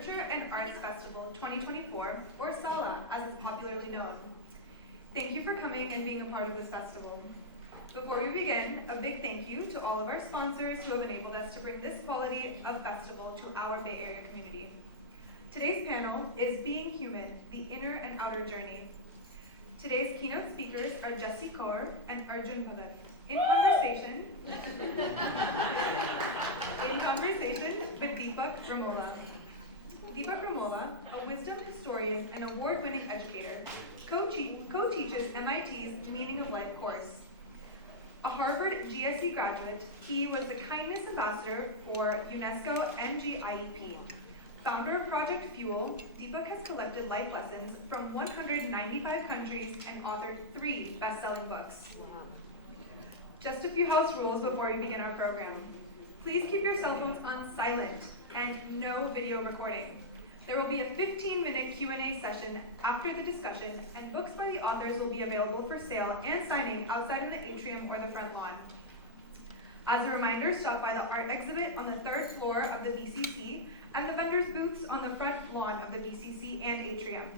Literature and Arts Festival 2024, or SALA as it's popularly known. Thank you for coming and being a part of this festival. Before we begin, a big thank you to all of our sponsors who have enabled us to bring this quality of festival to our Bay Area community. Today's panel is Being Human, the Inner and Outer Journey. Today's keynote speakers are Jessie Kaur and Arjun Bhagat. In conversation with Deepak Ramola. Deepak Ramola, a wisdom historian and award-winning educator, co-teaches MIT's Meaning of Life course. A Harvard GSE graduate, he was the Kindness Ambassador for UNESCO NGIEP. Founder of Project Fuel, Deepak has collected life lessons from 195 countries and authored 3 best-selling books. Just a few house rules before we begin our program. Please keep your cell phones on silent and no video recording. There will be a 15-minute Q&A session after the discussion, and books by the authors will be available for sale and signing outside in the atrium or the front lawn. As a reminder, stop by the art exhibit on the 3rd floor of the BCC and the vendors' booths on the front lawn of the BCC and atrium.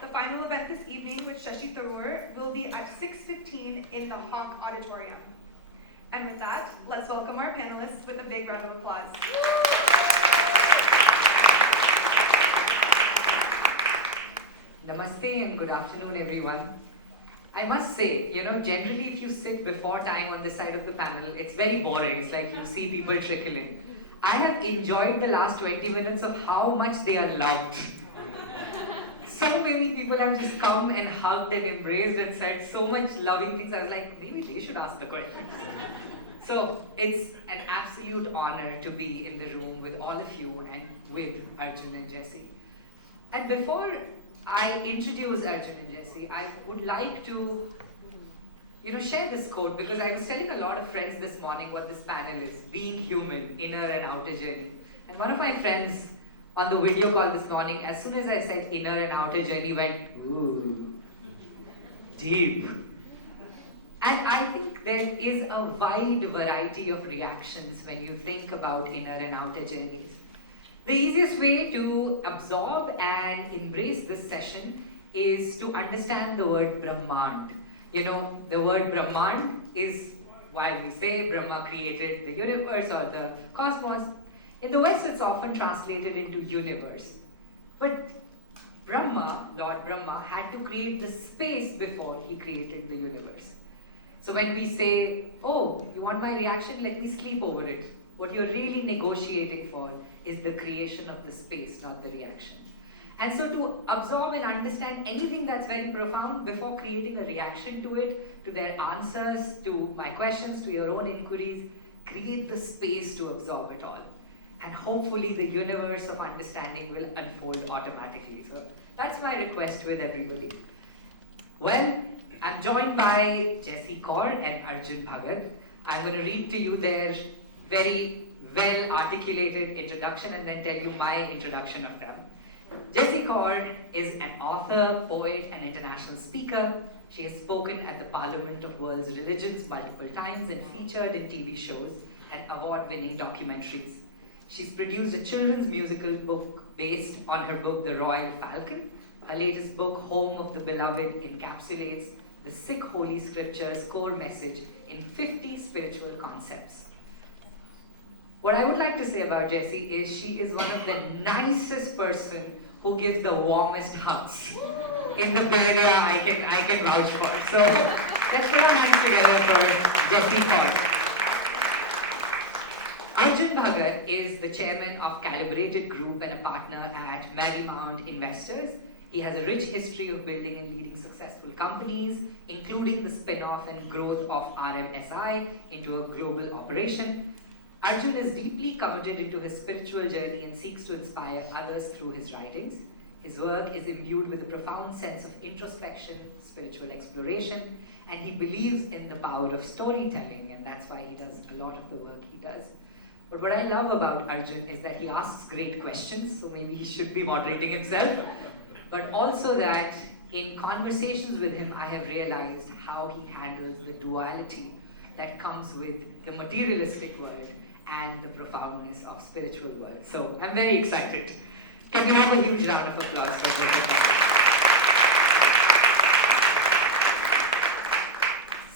The final event this evening with Jessie Kaur will be at 6:15 in the Hawk Auditorium. And with that, let's welcome our panelists with a big round of applause. Namaste and good afternoon, everyone. I must say, generally if you sit before time on this side of the panel, it's very boring. It's like you see people trickling. I have enjoyed the last 20 minutes of how much they are loved. So many people have just come and hugged and embraced and said so much loving things. I was like, maybe they should ask the questions. So it's an absolute honor to be in the room with all of you and with Arjun and Jessie. And before I introduce Arjun and Jessie, I would like to share this quote, because I was telling a lot of friends this morning what this panel is, being human, inner and outer journey. And one of my friends on the video call this morning, as soon as I said inner and outer journey, went, ooh, deep. And I think there is a wide variety of reactions when you think about inner and outer journeys. The easiest way to absorb and embrace this session is to understand the word Brahmand. The word Brahmand is, while we say Brahma created the universe or the cosmos, in the West it's often translated into universe. But Brahma, Lord Brahma, had to create the space before he created the universe. So when we say, oh, you want my reaction? Let me sleep over it. What you're really negotiating for is the creation of the space, not the reaction. And so to absorb and understand anything that's very profound before creating a reaction to it, to their answers, to my questions, to your own inquiries, create the space to absorb it all. And hopefully the universe of understanding will unfold automatically. So that's my request with everybody. Well, I'm joined by Jessie Kaur and Arjun Bhagat. I'm going to read to you their very well-articulated introduction and then tell you my introduction of them. Jessie Kaur is an author, poet, and international speaker. She has spoken at the Parliament of World's Religions multiple times and featured in TV shows and award-winning documentaries. She's produced a children's musical book based on her book, The Royal Falcon. Her latest book, Home of the Beloved, encapsulates the Sikh Holy Scriptures' core message in 50 spiritual concepts. What I would like to say about Jessie is she is one of the nicest person who gives the warmest hugs in the Bay Area I can vouch for. So let's put our hands together for Jessie Kaur. Arjun Bhagat is the chairman of Calibrated Group and a partner at Marymount Investors. He has a rich history of building and leading successful companies, including the spin-off and growth of RMSI into a global operation. Arjun is deeply committed into his spiritual journey and seeks to inspire others through his writings. His work is imbued with a profound sense of introspection, spiritual exploration, and he believes in the power of storytelling, and that's why he does a lot of the work he does. But what I love about Arjun is that he asks great questions, so maybe he should be moderating himself, but also that in conversations with him, I have realized how he handles the duality that comes with the materialistic world and the profoundness of spiritual world. So I'm very excited. Can we have a huge round of applause for both of them?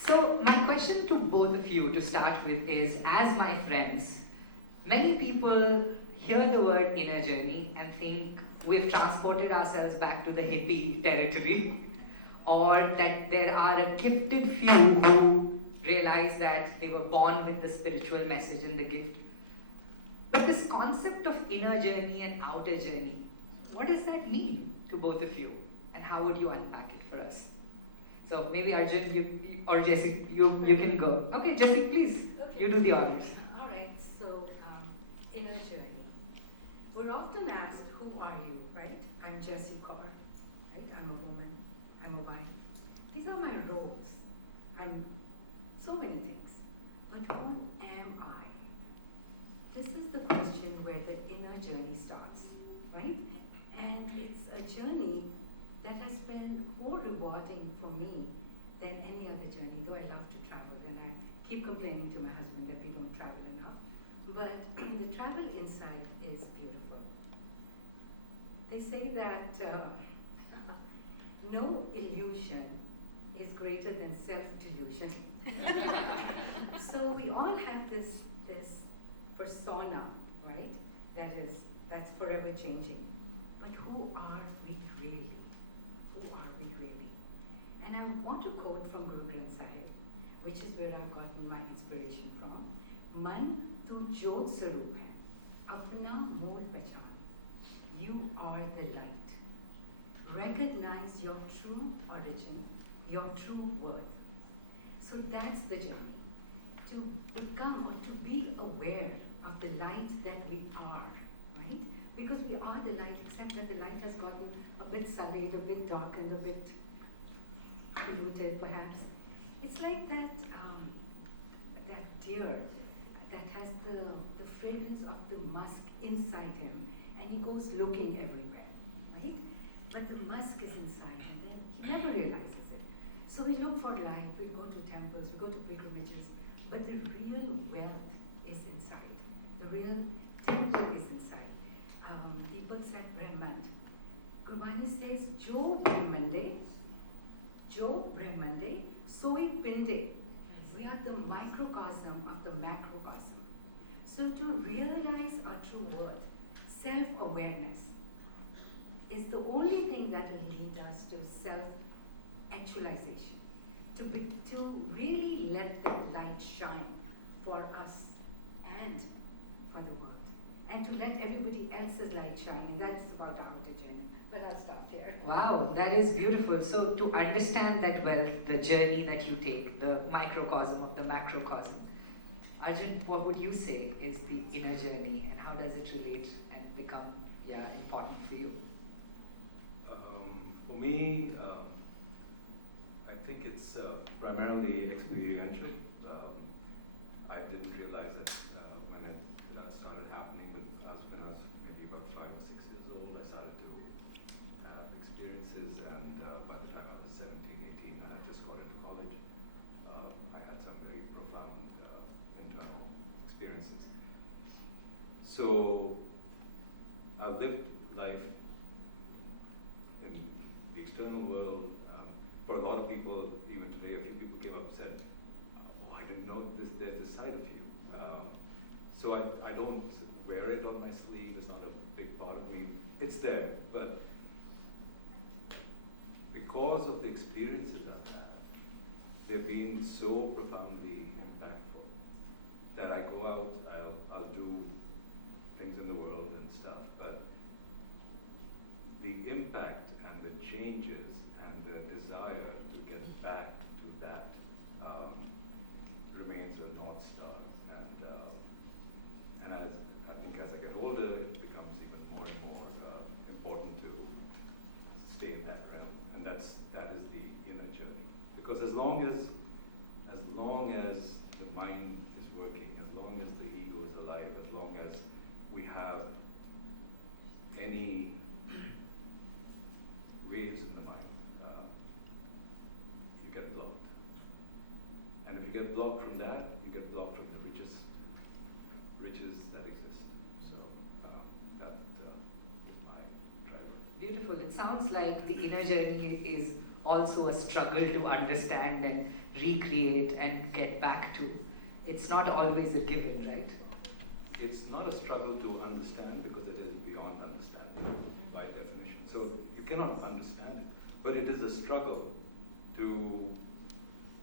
So my question to both of you to start with is, as my friends, many people hear the word inner journey and think we've transported ourselves back to the hippie territory, or that there are a gifted few who realize that they were born with the spiritual message and the gift. But this concept of inner journey and outer journey, what does that mean to both of you? And how would you unpack it for us? So maybe Arjun, or Jessie, you can go. Okay, Jessie, please, you do the honors. All right, so inner journey. We're often asked, who are you, right? I'm Jessie Kaur, right? I'm a woman, I'm a wife. These are my roles. I'm so many things. But who am I? This is the question where the inner journey starts, right? And it's a journey that has been more rewarding for me than any other journey, though I love to travel and I keep complaining to my husband that we don't travel enough. But the travel inside is beautiful. They say that no illusion is greater than self-delusion. So we all have this persona, right? That's forever changing. But who are we really? Who are we really? And I want to quote from Guru Granth Sahib, which is where I've gotten my inspiration from. Man tu jyot saroop hai, apna mool pehchan. You are the light. Recognize your true origin, your true worth. So that's the journey. To become or to be aware of the light that we are, right? Because we are the light, except that the light has gotten a bit sullied, a bit darkened, a bit polluted perhaps. It's like that deer that has the fragrance of the musk inside him, and he goes looking everywhere, right? But the musk is inside, and then he never realizes it. So we look for light, we go to temples, we go to pilgrimages, but the real wealth is inside. The real temple is inside. Deepak said Brahman. Gurbani says, Jo Brahmande, Soi Pinde. We are the microcosm of the macrocosm. So to realize our true worth, self-awareness, is the only thing that will lead us to self-actualization. To really let that light shine for us and for the world. And to let everybody else's light shine. And that's about our journey. But I'll stop here. Wow, that is beautiful. So to understand that well, the journey that you take, the microcosm of the macrocosm, Arjun, what would you say is the inner journey, and how does it relate and become important for you? For me, I think it's primarily experiential. I didn't realize that when it started happening when I was maybe about 5 or 6 years old. I started to have experiences, and by the time I was 17, 18, I had just got into college. I had some very profound internal experiences. So I lived life in the external world. For a lot of people, even today, a few people came up and said, "Oh, I didn't know there's this side of you." So I don't wear it on my sleeve. It's not a big part of me. It's there, but because of the experiences I've had, they've been so profoundly impactful that I go out, I'll do things in the world and stuff, but the impact and the changes and the desire to get back to that remains a North Star. And I think as I get older, it becomes even more and more important to stay in that realm. And that is the inner journey. Because as long as the mind is working, as long as the ego is alive, as long as we have sounds like the inner journey is also a struggle to understand and recreate and get back to. It's not always a given, right? It's not a struggle to understand because it is beyond understanding by definition. So you cannot understand it, but it is a struggle to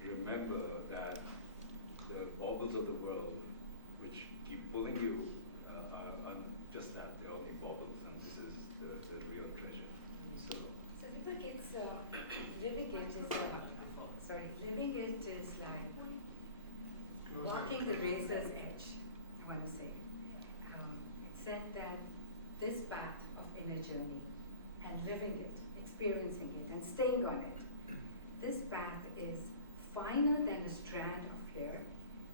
remember that the baubles of the world, which keep pulling you, are just that. They're only baubles, and this is the real treasure. So Deepak, it's living it is living it is like walking the razor's edge. I want to say it said that this path of inner journey and living it, experiencing it, and staying on it. This path is finer than a strand of hair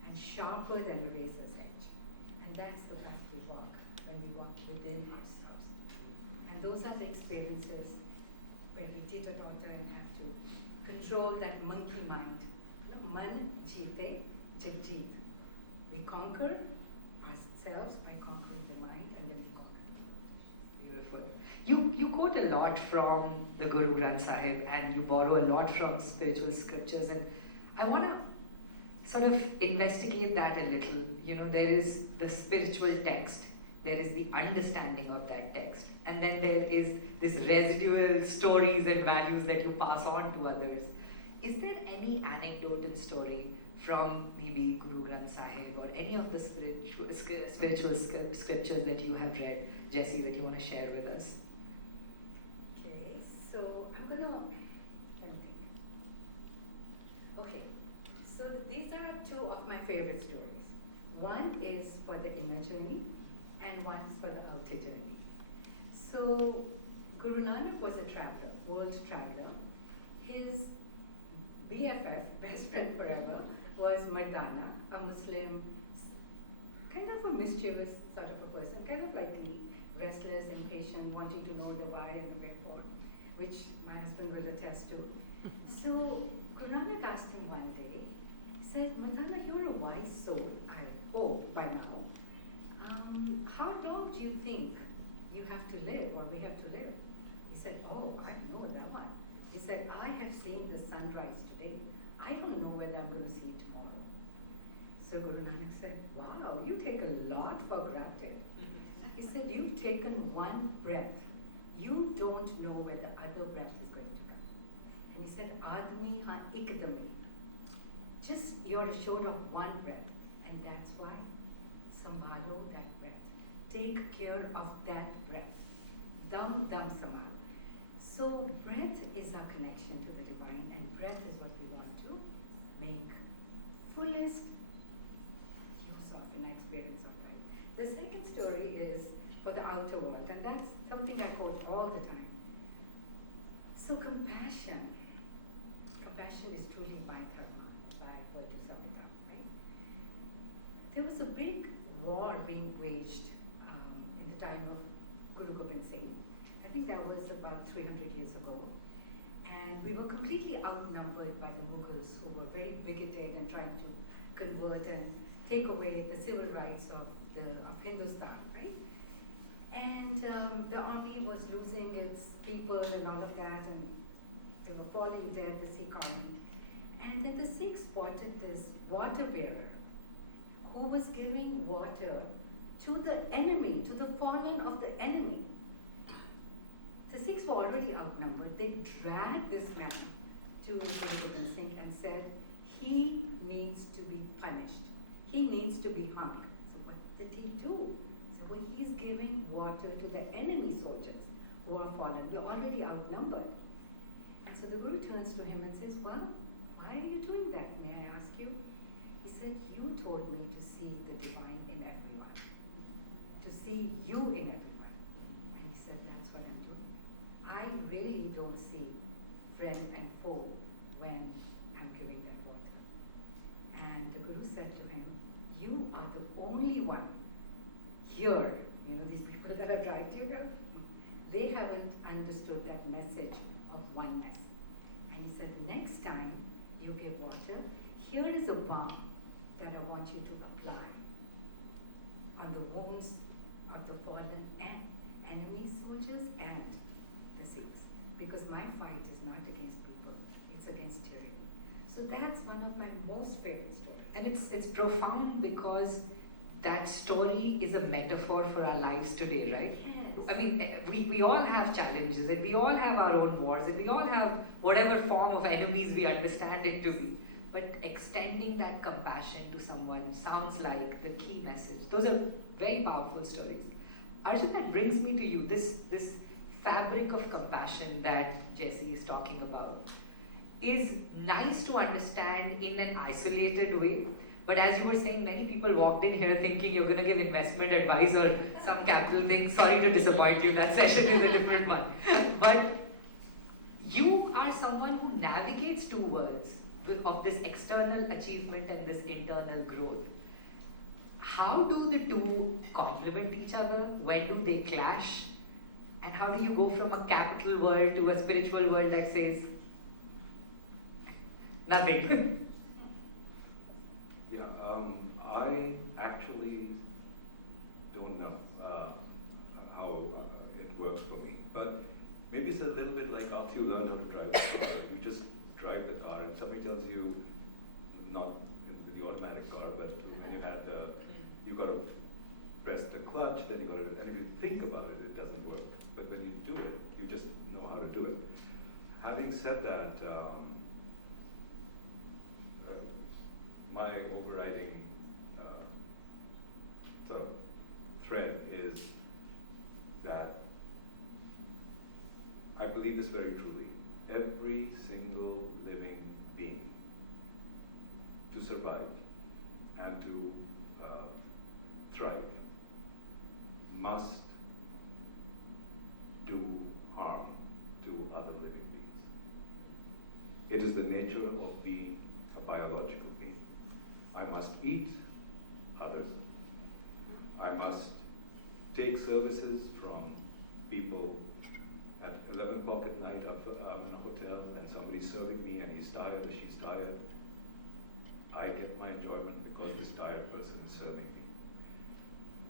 and sharper than a razor's edge. And that's the path we walk when we walk within ourselves. And those are the experiences where we teeter-totter and have to control that monkey mind. Man jeete, jagjeet. We conquer ourselves by conquering the mind, and then we conquer the world. Beautiful. You quote a lot from the Guru Granth Sahib, and you borrow a lot from spiritual scriptures, and I want to sort of investigate that a little. You know, there is the spiritual text, there is the understanding of that text, and then there is this residual stories and values that you pass on to others. Is there any anecdotal story from maybe Guru Granth Sahib or any of the spiritual scriptures that you have read, Jessie, that you want to share with us? Okay, so I'm gonna let me think. Okay, so these are two of my favorite stories. One is for the inner journey, and one is for the outer journey. So Guru Nanak was a traveler, world traveler. His BFF, best friend forever, was Mardana, a Muslim, kind of a mischievous sort of a person, kind of like me, restless, impatient, wanting to know the why and the wherefore, which my husband will attest to. So Guru Nanak asked him one day, he said, Mardana, you're a wise soul, I hope by now. How long do you think you have to live, or we have to live? He said, oh, I know that one. He said, I have seen the sunrise today. I don't know whether I'm going to see it tomorrow. So Guru Nanak said, wow, you take a lot for granted. He said, you've taken one breath. You don't know where the other breath is going to come. And he said, Admi ha ikdami. Just you're assured of one breath. And that's why, sambhalo that breath. Take care of that breath. Dam dam samal. So breath is our connection to the divine, and breath is what we want to make fullest use of in our experience of life. The second story is for the outer world, and that's something I quote all the time. So compassion is truly my dharma, if I were to sum it up, right? There was a big war being waged in the time of Guru Gobind Singh. I think that was about 300 years ago. And we were completely outnumbered by the Mughals, who were very bigoted and trying to convert and take away the civil rights of Hindustan, right? And the army was losing its people and all of that, and they were falling dead, the Sikh army. And then the Sikhs spotted this water bearer who was giving water to the enemy, to the fallen of the enemy. The Sikhs were already outnumbered. They dragged this man to Guru Gobind Singh and said, he needs to be punished. He needs to be hung. So what did he do? So well, he's giving water to the enemy soldiers who are fallen. We're already outnumbered. And so the Guru turns to him and says, well, why are you doing that? May I ask you? He said, you told me to see the divine in everyone. To see you in everyone. And he said, that's what I'm doing. I really don't see friend and foe when I'm giving that water. And the Guru said to him, you are the only one here, you know, these people that are dragged you here, they haven't understood that message of oneness. And he said, the next time you give water, here is a balm that I want you to apply on the wounds of the fallen and enemy soldiers and the Sikhs. because my fight is not against people, it's against tyranny. So that's one of my most favorite stories. And it's profound because that story is a metaphor for our lives today, right? Yes. I mean, we all have challenges, and we all have our own wars, and we all have whatever form of enemies we understand it to be. But extending that compassion to someone sounds like the key message. Those are very powerful stories. Arjun, that brings me to you, this fabric of compassion that Jessie is talking about is nice to understand in an isolated way. But as you were saying, many people walked in here thinking you're going to give investment advice or some capital thing. Sorry to disappoint you, that session is a different one. But you are someone who navigates two worlds of this external achievement and this internal growth. How do the two complement each other? When do they clash? And how do you go from a capital world to a spiritual world that says nothing? Yeah, I actually don't know how it works for me, but maybe it's a little bit like after you learn how to drive the car, you just drive the car and somebody tells you, not in the automatic car, but when you had you got to press the clutch, then you got to, and if you think about it, it doesn't work. But when you do it, you just know how to do it. Having said that, my overriding sort of thread is that I believe this very truly. Every single living being, to survive and to thrive, must do harm to other living beings. It is the nature of being a biological being. I must eat others. I must take services from people. At 11 o'clock at night, I'm in a hotel and somebody's serving me and he's tired or she's tired. I get my enjoyment because this tired person is serving me.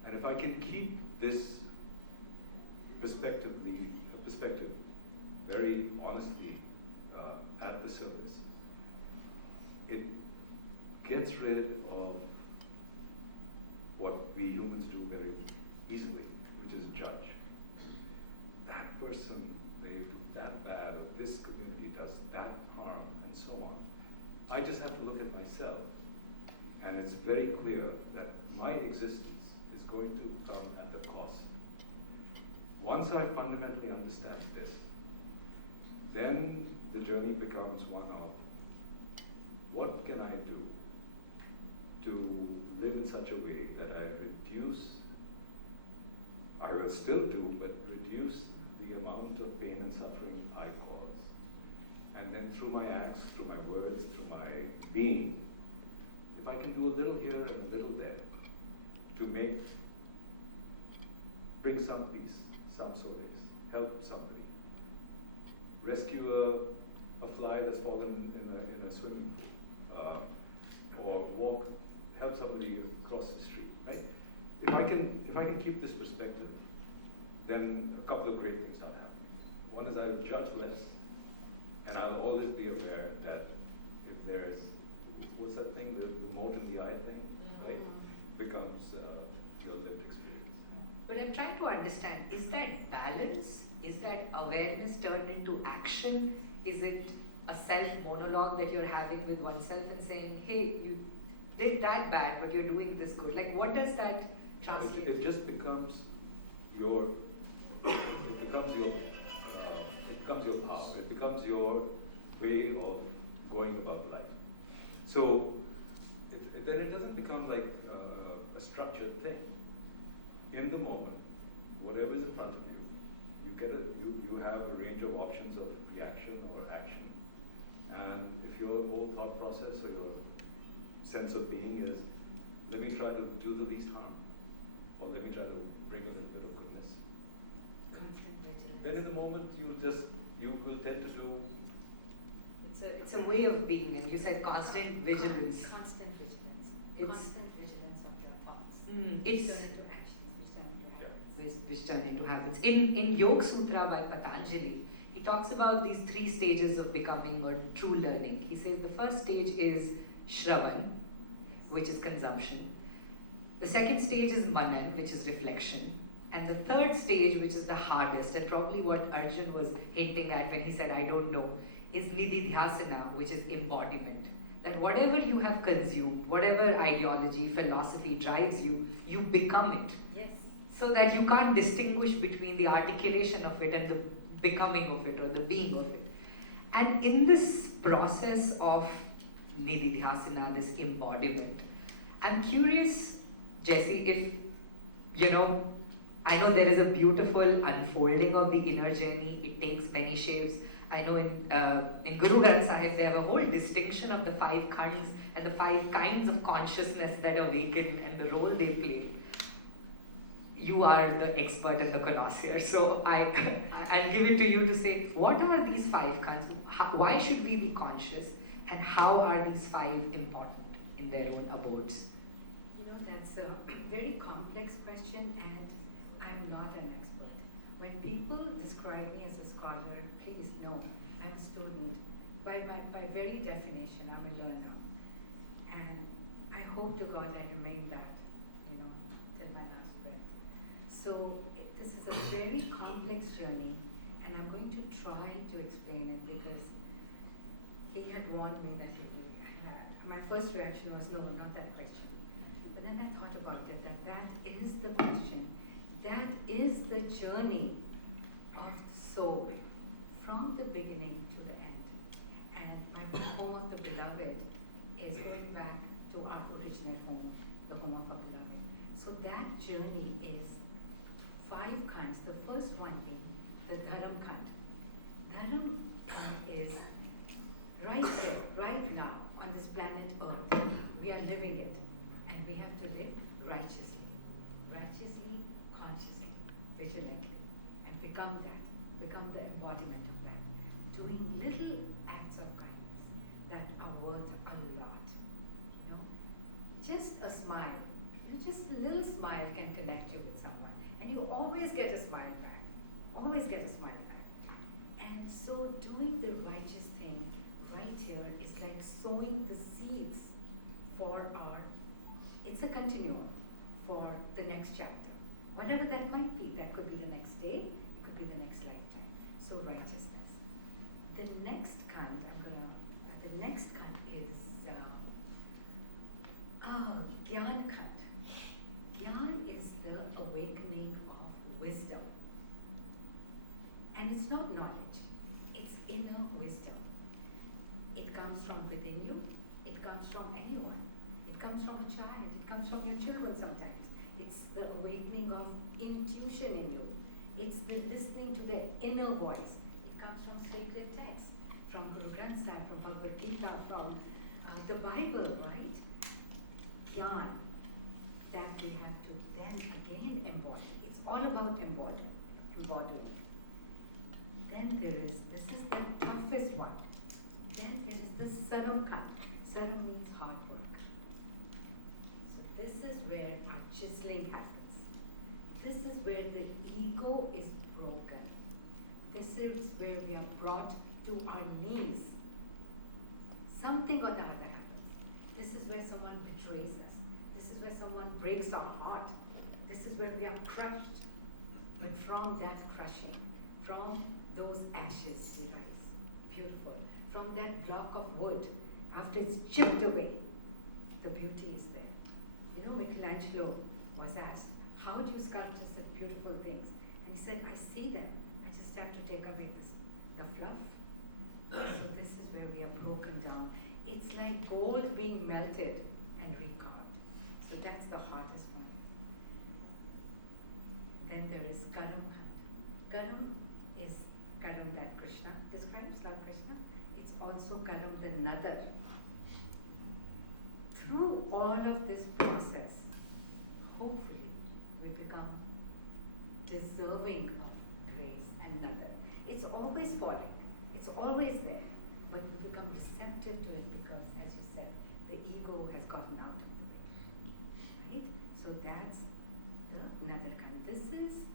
And if I can keep this perspective very honestly at the surface, it gets rid of what we humans do very easily, which is judge. That person, they do that bad, or this community does that harm, and so on. I just have to look at myself, and it's very clear that my existence is going to come at the cost. Once I fundamentally understand this, then the journey becomes one of, what can I do to live in such a way that I reduce, I will still do, but reduce the amount of pain and suffering I cause. And then through my acts, through my words, through my being, if I can do a little here and a little there to bring some peace, some solace, help somebody, rescue a fly that's fallen in a swimming pool, or help somebody across the street, right? If I can keep this perspective, then a couple of great things start happening. One is I'll judge less, and I'll always be aware that if there's, what's that thing, the mote in the eye thing, right? Becomes your lived experience. But I'm trying to understand, is that balance? Is that awareness turned into action? Is it a self-monologue that you're having with oneself and saying, hey, you did that bad, but you're doing this good? Like, what does that translate? It just becomes your power. It becomes your way of going about life. So then it doesn't become like a structured thing. In the moment, whatever is in front of you, you have a range of options of reaction or action. And if your whole thought process or your sense of being is, let me try to do the least harm, or let me try to bring a little bit of goodness, then in the moment you will tend to do. It's a way of being, and you said constant vigilance. Constant vigilance. It's- Constant vigilance of your thoughts. It's Turn into actions, which turn into habits. which turn into habits. In Yoga Sutra by Patanjali, he talks about these 3 stages of becoming or true learning. He says the first stage is Shravan, which is consumption. The second stage is Manan, which is reflection. And the third stage, which is the hardest, and probably what Arjun was hinting at when he said, I don't know, is Nididhyasana, which is embodiment. That whatever you have consumed, whatever ideology, philosophy drives you, you become it. Yes. So that you can't distinguish between the articulation of it and the becoming of it or the being of it. And in this process of Nididhyasana, this embodiment, I'm curious, Jessie, if, I know there is a beautiful unfolding of the inner journey. It takes many shapes. I know in Guru Granth Sahib, they have a whole distinction of the 5 khands and the 5 kinds of consciousness that awaken and the role they play. You are the expert and the connoisseur, so I'll give it to you to say, what are these 5 khands? Why should we be conscious? And how are these 5 important in their own abodes? That's a very complex question, and I'm not an expert. When people describe me as a scholar, please know I'm a student. By very definition, I'm a learner. And I hope to God I remain that, till my last breath. So this is a very complex journey, and I'm going to try to explain it because he had warned me that my first reaction was, no, not that question. But then I thought about it, that is the question. That is the journey of the soul from the beginning to the end. And my home of the beloved is going back to our original home, the home of our beloved. So that journey is 5 khands. The first one being the Dharam khand. Dharam khand is right there, right now, on this planet Earth. We are living it. And we have to live righteously, consciously, vigilantly, and become the embodiment of that. Doing little acts of kindness that are worth a lot. Just a smile, just a little smile can connect you with someone, and you always get a smile back. Always get a smile back. And so, doing the righteous thing right here is like sowing the seeds for it's a continuum for the next chapter. Whatever that might be, that could be the next day, it could be the next lifetime. So righteousness. The next khand is Gyan khand. Gyan is the awakening of wisdom. And it's not knowledge, it's inner wisdom. It comes from within you, it comes from anyone. It comes from a child, it comes from your children sometimes. It's the awakening of intuition in you. It's the listening to the inner voice. It comes from sacred texts, from Guru Granth Sahib, from Bhagavad Gita, from the Bible, right? Gyan, that we have to then again embody. It's all about embodying. Then this is the toughest one. Then there is the Saram khand. Saram means hard work. So this is where our chiseling happens. This is where the ego is broken. This is where we are brought to our knees. Something or the other happens. This is where someone betrays us. This is where someone breaks our heart. This is where we are crushed. But from that crushing, from those ashes we rise. Beautiful. From that block of wood, after it's chipped away, the beauty is there. Michelangelo was asked, how do you sculpt such beautiful things? And he said, I see them. I just have to take away the fluff. So this is where we are broken down. It's like gold being melted and recarved. So that's the hardest one. Then there is Karam khand. Karam is Karam that Krishna describes, Lord Krishna. It's also Karam the Nadar. Through all of this process, hopefully we become deserving of grace and Nadar. It's always falling. It's always there. But we become receptive to it because, as you said, the ego has gotten out of the way. Right? So that's the Nadar khand. This is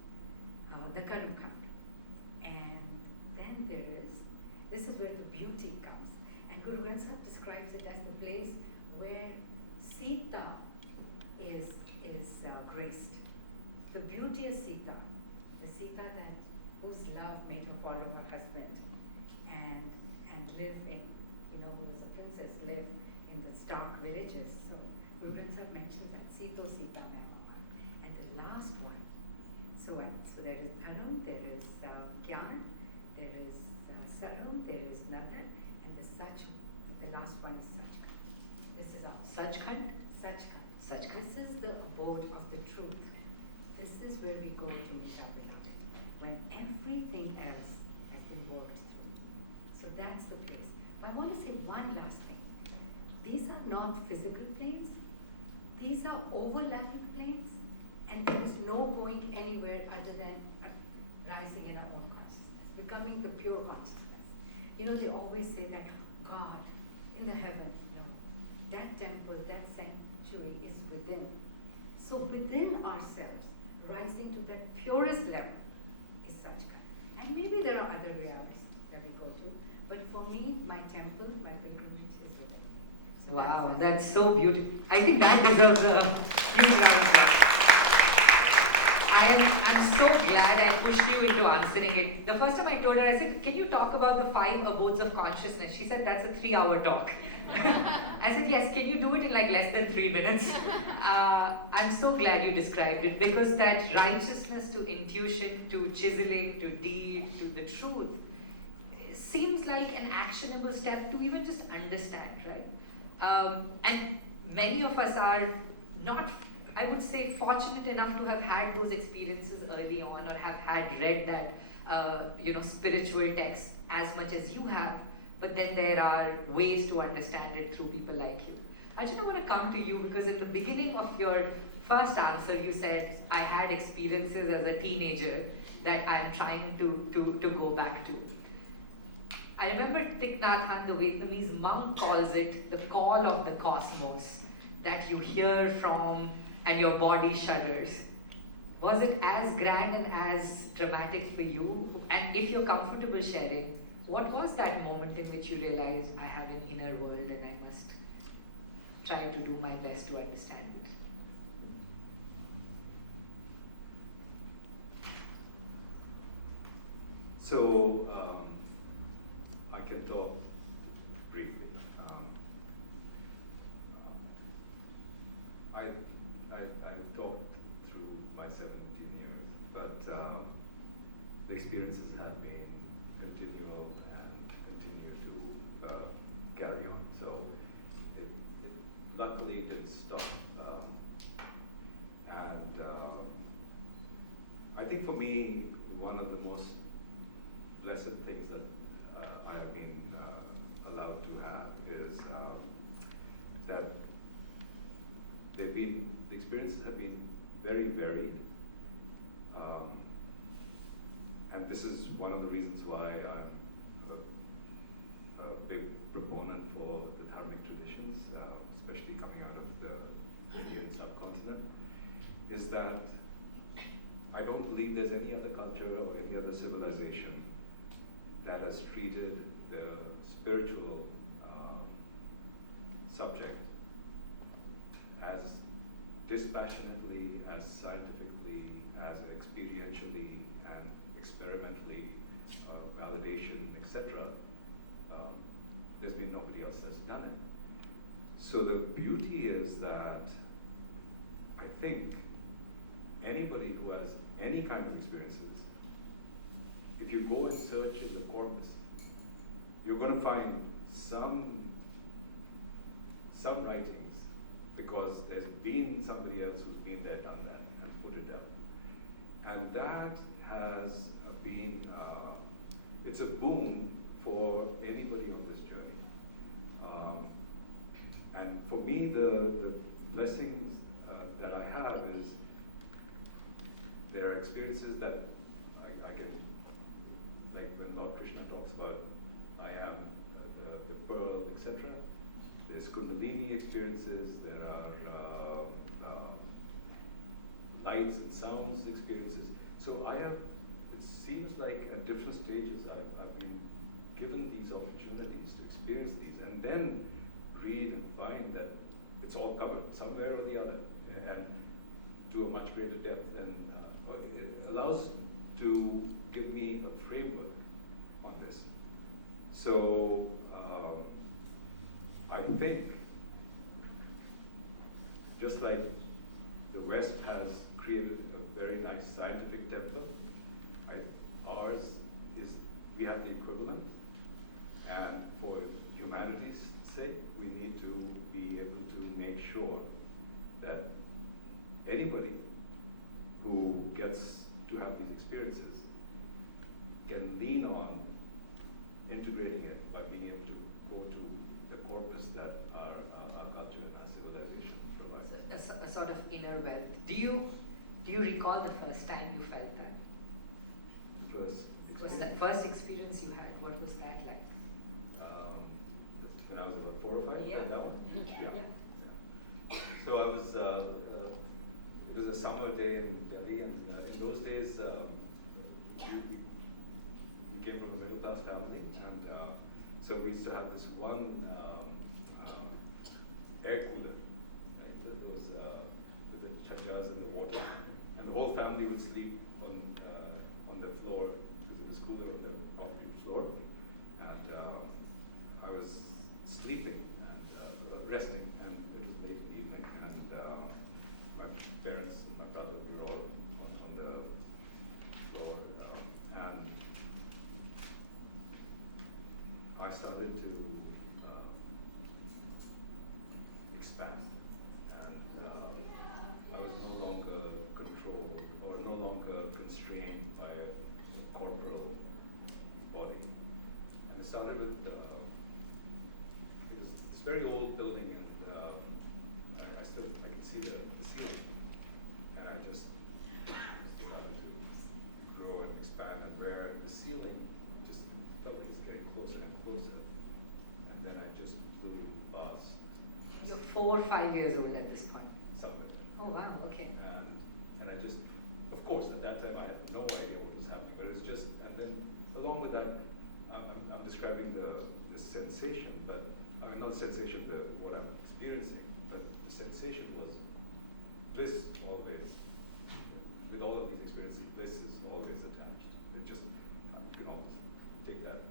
the Karam khand. And then there whose love made her follow her husband and live in, who was a princess, live in the stark villages. So Guru Sahib mentions that Sito Sita Mama. And the last one, so there is Dharm, there is Gyan, there is Sarum, there is Nadan, and the last one is Sachkhand. This is our Sachkhand? Sachkhand. Sachkhand. This is the abode of the truth. This is where we go to meet our beloved, when everything else has been worked through. So that's the place. But I want to say one last thing. These are not physical planes. These are overlapping planes, and there is no going anywhere other than rising in our own consciousness, becoming the pure consciousness. They always say that God in the heaven, no. That temple, that sanctuary is within. So within ourselves, rising to that purest level is Sachkhand. And maybe there are other realities that we go to, but for me, my temple, my pilgrimage is within. So Wow, that's so beautiful. I think that deserves a huge round of applause. I'm so glad I pushed you into answering it. The first time I told her, I said, can you talk about the 5 abodes of consciousness? She said, that's a 3-hour talk. I said, yes, can you do it in like less than 3 minutes? I'm so glad you described it, because that righteousness to intuition, to chiseling, to deed, to the truth, seems like an actionable step to even just understand, right? And many of us are not, I would say, fortunate enough to have had those experiences early on, or have had read that, spiritual text as much as you have. But then there are ways to understand it through people like you. Arjun, I want to come to you, because in the beginning of your first answer, you said, I had experiences as a teenager that I'm trying to go back to. I remember Thich Nhat Hanh, the Vietnamese monk, calls it the call of the cosmos, that you hear from and your body shudders. Was it as grand and as dramatic for you? And if you're comfortable sharing, what was that moment in which you realized, I have an inner world and I must try to do my best to understand it? So, I can talk briefly. I've talked through my 17 years, but the experiences have been continual and continue to carry on. So it luckily didn't stop. I think for me, one of the most blessed things that I have been allowed to have is that the experiences have been very varied, and this is one of the reasons why I'm a big proponent for the dharmic traditions, especially coming out of the Indian subcontinent, is that I don't believe there's any other culture or any other civilization that has treated the spiritual subject as dispassionately, as scientifically, as experientially and experimentally, validation, etc. There's been nobody else that's done it. So the beauty is that I think anybody who has any kind of experiences, if you go and search in the corpus, you're going to find some writings, because there's been somebody else who's been there, done that, and put it down. And that has been, it's a boon for anybody on this journey. And for me, the blessings that I have is, there are experiences that I can, like when Lord Krishna talks about, I am the pearl, etc. There's Kundalini experiences, there are lights and sounds experiences. So it seems like at different stages I've been given these opportunities to experience these, and then read and find that it's all covered somewhere or the other, and to a much greater depth. And it allows to give me can lean on integrating it by being able to go to the corpus that our culture and our civilization provides. A sort of inner wealth. Do you recall the first time you felt that? The first Was experience, that first experience you had? What was that like? when I was about 4 or 5, Yeah. that one? Yeah. So I was, it was a summer day in Delhi, and in those days, we came from a middle class family, and so we used to have this one air cooler, right? Those with the chachas and the water, and the whole family would sleep on the floor because it was cooler on the concrete floor, and I was sleeping and resting, and it was late in the evening, and my parents and my brother were all on the floor, and I started to expand, and I was no longer controlled or no longer constrained by a corporal body. And it started with, it was this very old building, and I can see the ceiling, and I just started to grow and expand, and where the ceiling just felt like it's getting closer and closer, and then I just flew past You're 4 or 5 years old at this point. somewhere. Oh wow, okay. And I just, of course, at that time I had no idea what was happening, but it was just, and then along with that, I'm describing the sensation, but I mean not the sensation, what I'm experiencing, but the sensation was bliss always. With all of these experiences, bliss is always attached. It just, you can almost take that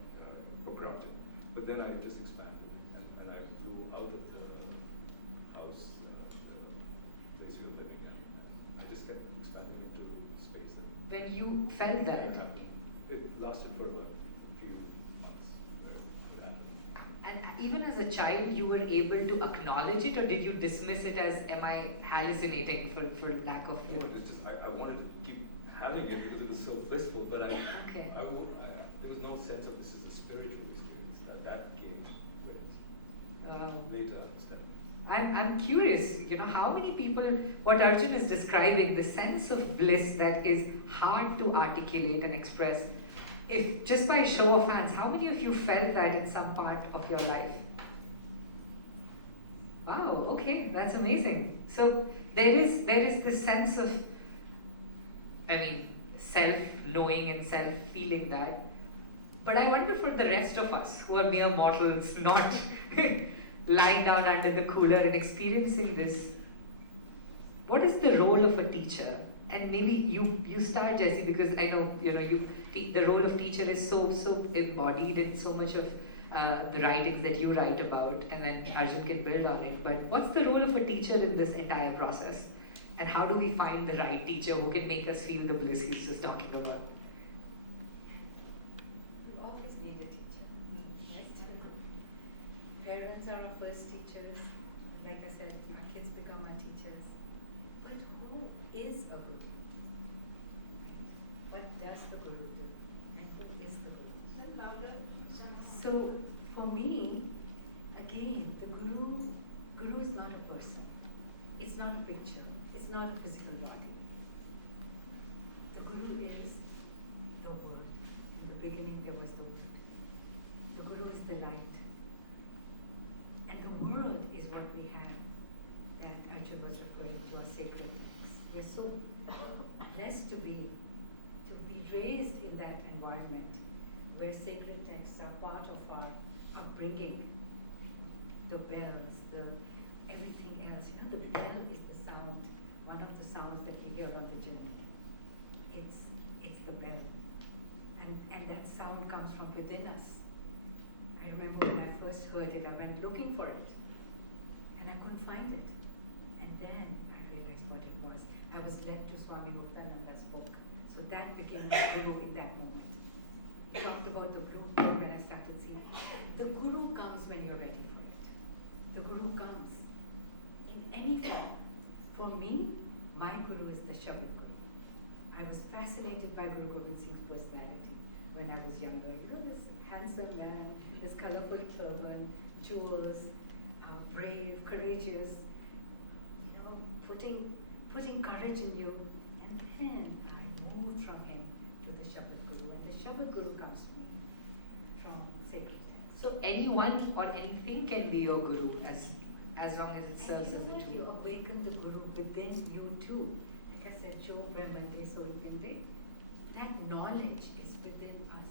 for granted. But then I just expanded, and I flew out of the house, the place we were living in, and I just kept expanding into space. And When you felt that, it happened. It lasted for about a few months where it happened. and even as a child, you were able to acknowledge it, or did you dismiss it as, am I hallucinating for lack of You know, word? it's just, I wanted to keep having it because it was so blissful, but Okay. there was no sense of this is a spiritual experience. That came with later understanding. I'm curious, how many people, what Arjun is describing, the sense of bliss that is hard to articulate and express, if just by show of hands, how many of you felt that in some part of your life? Wow, okay, that's amazing. So there is this sense of, self-knowing and self-feeling that. But I wonder for the rest of us who are mere mortals, not lying down under the cooler and experiencing this, what is the role of a teacher? And maybe you start, Jessie, because I know the role of teacher is so embodied in so much of the writings that you write about, and then Arjun can build on it. But what's the role of a teacher in this entire process? And how do we find the right teacher who can make us feel the bliss he's just talking about? We always need a teacher, right? Parents are our first teachers. Like I said, our kids become our teachers. But who is a guru? What does the guru do? And who is the guru? So for me, again, the guru is not a person. It's not a picture. It's not a physical body. The guru is the word. In the beginning there was the word. The guru is the light. And the word is what we have that Arjun was referring to, our sacred texts. We are so blessed to be raised in that environment where sacred texts are part of our upbringing. The bells, everything else. The bell is the sound, one of the sounds that you hear on the journey. It's the bell. And that sound comes from within us. I remember when I first heard it, I went looking for it. And I couldn't find it. And then I realized what it was. I was led to Swami Muktananda's book. So that became my guru in that moment. He talked about the blueprint when I started seeing. The guru comes when you're ready for it. The guru comes in any form. For me, my guru is the Shabad Guru. I was fascinated by Guru Gobind Singh's personality when when I was younger. This handsome man, this colorful turban, jewels, brave, courageous, putting courage in you. And then I moved from him to the Shabad Guru, and the Shabad Guru comes to me from sacred text. So anyone or anything can be your guru as long as it serves as a tool. You awaken the Guru within you too. Like I said, Jo Brahmande Sorupinde, that knowledge is within us.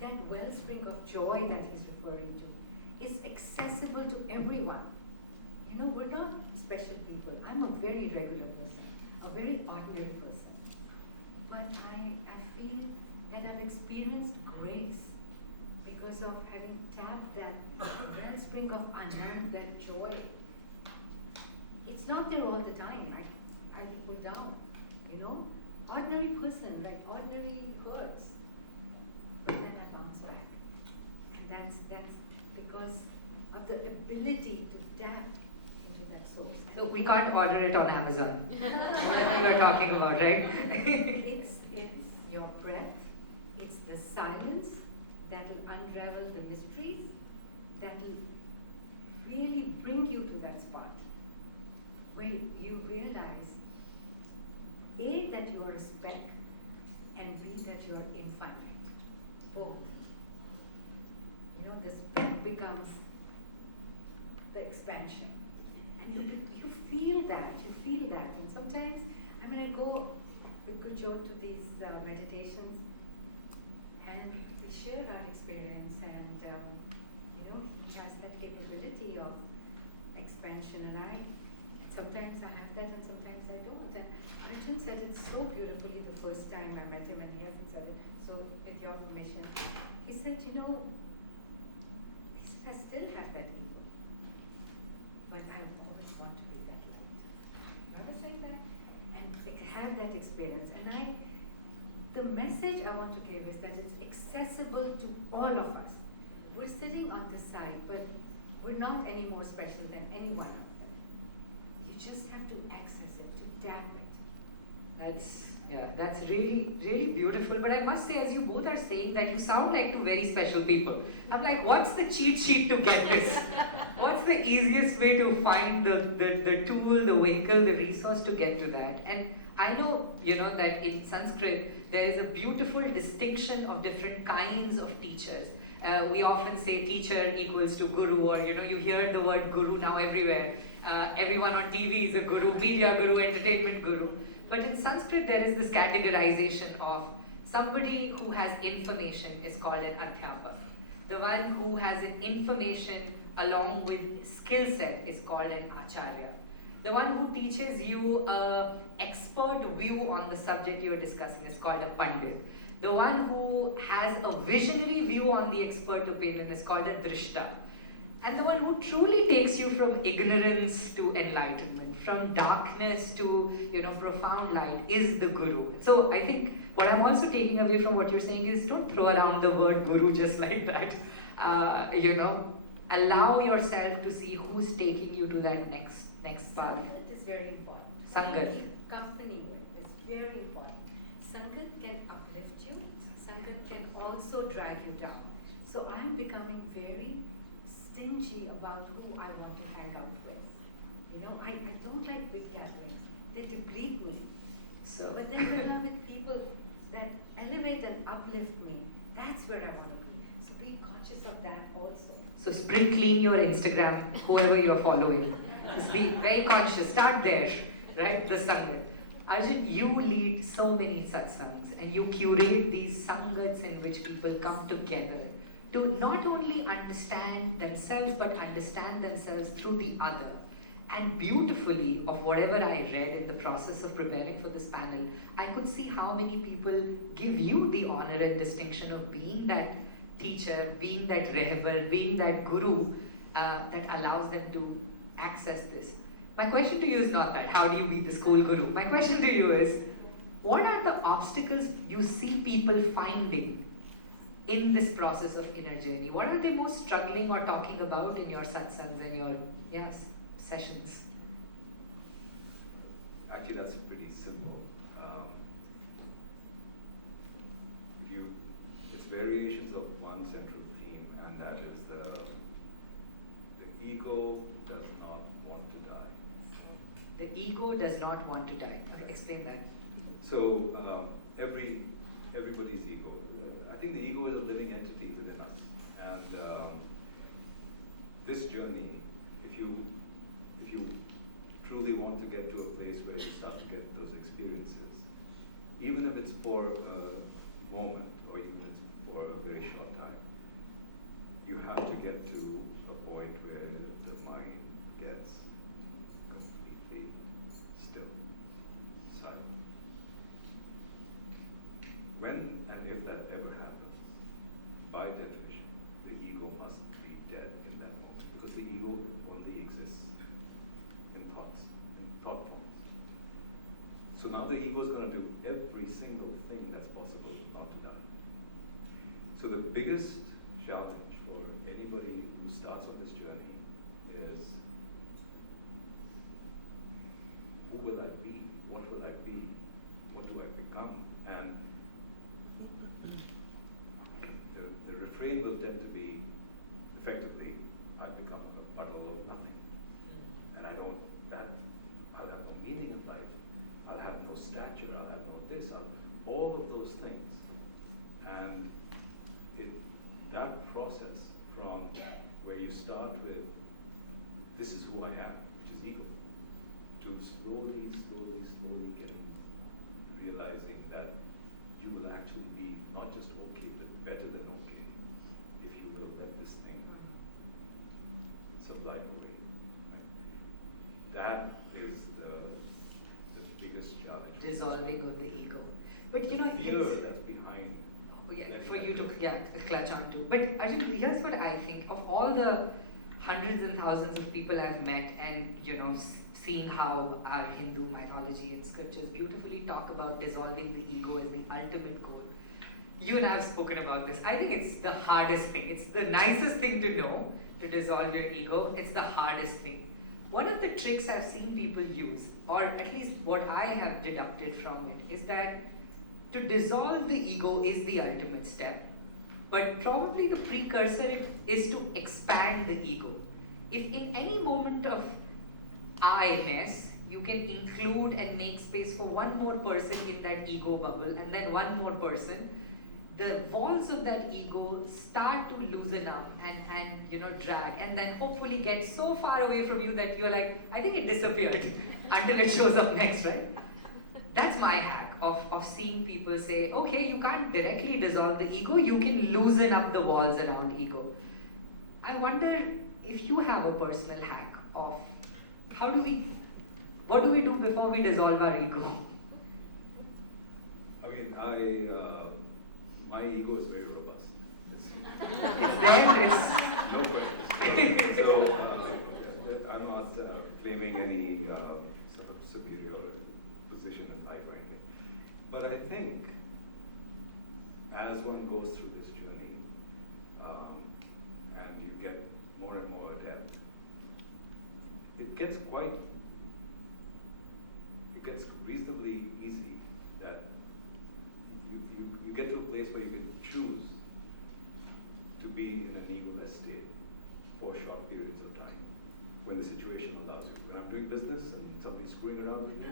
That wellspring of joy that he's referring to is accessible to everyone. We're not special people. I'm a very regular person, a very ordinary person. But I feel that I've experienced grace because of having tapped that wellspring of Anand, that joy. It's not there all the time. I put down, ordinary person, like ordinary hurts. But then I bounce back. And that's because of the ability to tap into that source. So we can't order it on Amazon. What we're talking about, right? It's your breath, it's the silence that will unravel the mysteries, that will really bring you to that spot where you realize A, that you are a speck, and B, that you are infinite. Both. The speck becomes the expansion. And you feel that. And sometimes, I go with Gujo to these meditations, and we share our experience, and he has that capability of expansion, and sometimes I have that and sometimes I don't. And Arjun said it so beautifully the first time I met him, and he hasn't said it, so with your permission, he said, I still have that ego, but I always want to be that light. Remember saying that? And have that experience. And the message I want to give is that it's accessible to all of us. We're sitting on this side, but we're not any more special than any one of them. You just have to access it, to tap it. That's really, really beautiful. But I must say, as you both are saying that, you sound like two very special people. I'm like, what's the cheat sheet to get this? What's the easiest way to find the tool, the vehicle, the resource to get to that? And I know, that in Sanskrit, there is a beautiful distinction of different kinds of teachers. We often say teacher equals to guru, or, you hear the word guru now everywhere. Everyone on TV is a guru, media guru, entertainment guru. But in Sanskrit, there is this categorization of somebody who has information is called an adhyapak. The one who has an information along with skill set is called an acharya. The one who teaches you an expert view on the subject you are discussing is called a pandit. The one who has a visionary view on the expert opinion is called a drishta. And the one who truly takes you from ignorance to enlightenment, from darkness to profound light, is the guru. So I think what I'm also taking away from what you're saying is, don't throw around the word guru just like that. Allow yourself to see who's taking you to that next path. Sangat is very important. Sangat. Company is very important. Sangat can uplift you. Sangat can also drag you down. So I'm becoming very stingy about who I want to hang out with. I don't like big gatherings. They deplete me. But then when I'm with people that elevate and uplift me, that's where I want to be. So be conscious of that also. So spring clean your Instagram, whoever you're following. Just be very conscious. Start there, right? The Sangat. Arjun, you lead so many satsangs, and you curate these sangats in which people come together to not only understand themselves, but understand themselves through the other. And beautifully, of whatever I read in the process of preparing for this panel, I could see how many people give you the honor and distinction of being that teacher, being that rehbar, being that guru that allows them to access this. My question to you is not that, how do you be the school guru? My question to you is, what are the obstacles you see people finding in this process of inner journey? What are they most struggling or talking about in your satsangs and your sessions? Actually, that's pretty simple. It's ego does not want to die. Okay, explain that. So everybody's ego. I think the ego is a living entity within us, and this journey, if you truly want to get to a place where you start to get those experiences, even if it's for a moment or even if it's for a very short time, you have to get to a point where the mind gets completely still, silent. When and if that ever happens, by definition, the ego must be dead in that moment, because the ego only exists in thoughts, in thought forms. So now the ego is going to do every single thing that's possible not to die. So the biggest challenge for anybody who starts on this journey is, who will I be? What will I be? What do I become? And the refrain will tend to be, effectively, I become a puddle of nothing. And I'll have no meaning in life. I'll have no stature, I'll have no this, all of those things. And that process from where you start with, this is who I am, which is ego, to slowly getting, realizing that you will actually be not just okay, but better than okay, if you will let this thing sublime away. Right? That is the biggest challenge. Dissolving of the ego. But you know, Fear it's, that's behind. for you to clutch onto. But Arjun, here's what I think of all the hundreds and thousands of people I've met, and seeing how our Hindu mythology and scriptures beautifully talk about dissolving the ego as the ultimate goal. You and I have spoken about this. I think it's the hardest thing. It's the nicest thing to know, to dissolve your ego. It's the hardest thing. One of the tricks I've seen people use, or at least what I have deducted from it, is that to dissolve the ego is the ultimate step, but probably the precursor is to expand the ego. If in any moment of I-ness, you can include and make space for one more person in that ego bubble, and then one more person, the walls of that ego start to loosen up and drag, and then hopefully get so far away from you that you're like, I think it disappeared until it shows up next, right? That's my hack of seeing people say, okay, you can't directly dissolve the ego, you can loosen up the walls around ego. I wonder if you have a personal hack of what do we do before we dissolve our ego? I mean, my ego is very robust. It's there, No questions. So I'm not claiming any sort of superior position in life or anything. But I think as one goes through this journey, and you get more and more adept, it gets reasonably easy that you get to a place where you can choose to be in an egoless state for short periods of time when the situation allows you. When I'm doing business and somebody's screwing around with me,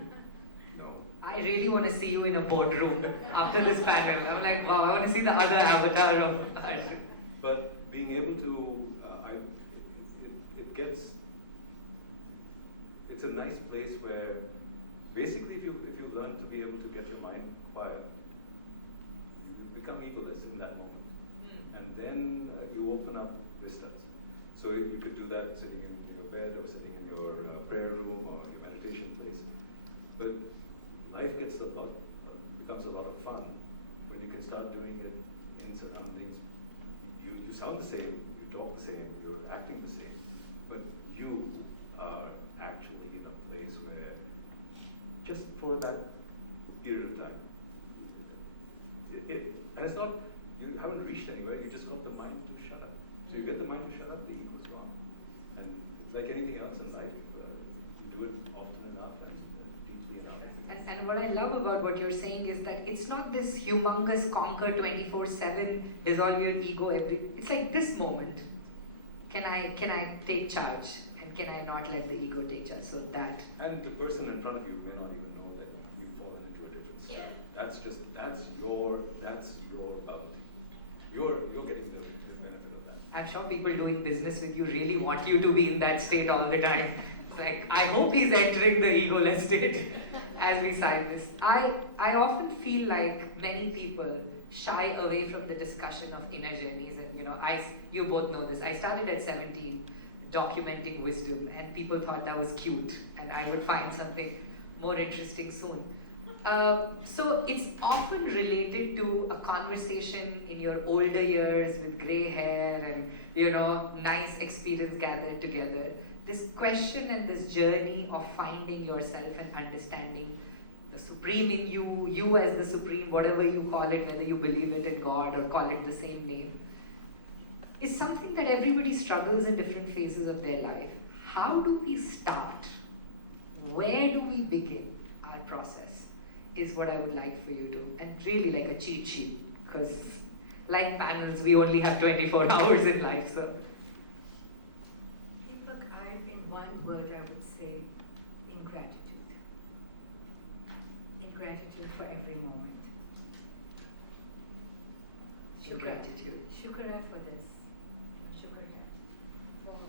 no. I really want to see you in a boardroom after this panel. I'm like, wow, I want to see the other avatar of Arjun. But being able to, it's a nice place where basically if you learn to be able to get your mind quiet, you become egoless in that moment. And then you open up vistas. So you could do that sitting in your bed or sitting in your prayer room or your meditation place. But life becomes a lot of fun when you can start doing it in surroundings. You sound the same, you talk the same, you're acting the same, but you are actually in a place where just for that period of time, and it's not, you haven't reached anywhere, you just got the mind to shut up. So you get the mind to shut up, the ego is gone. And it's like anything else in life, you do it often enough and deeply enough. And what I love about what you're saying is that it's not this humongous conquer 24/7, dissolve your ego it's like this moment. Can I take charge and And can I not let the ego take charge? So that. And the person in front of you may not even know that you've fallen into a different state. That's your bounty. You're getting the benefit of that. I'm sure people doing business with you really want you to be in that state all the time. It's like, I hope he's entering the egoless state as we sign this. I often feel like many people shy away from the discussion of inner journeys. And you both know this. I started at 17 documenting wisdom, and people thought that was cute, and I would find something more interesting soon. So it's often related to a conversation in your older years with grey hair and nice experience gathered together. This question and this journey of finding yourself and understanding the supreme in you, you as the supreme, whatever you call it, whether you believe it in God or call it the same name, is something that everybody struggles in different phases of their life. How do we start? Where do we begin our process? Is what I would like for you to, and really like a cheat sheet, because like panels, we only have 24 hours in life, so. Deepak, in one word, I would say ingratitude. Ingratitude for every moment. Ingratitude. Shukra for this. Shukra for.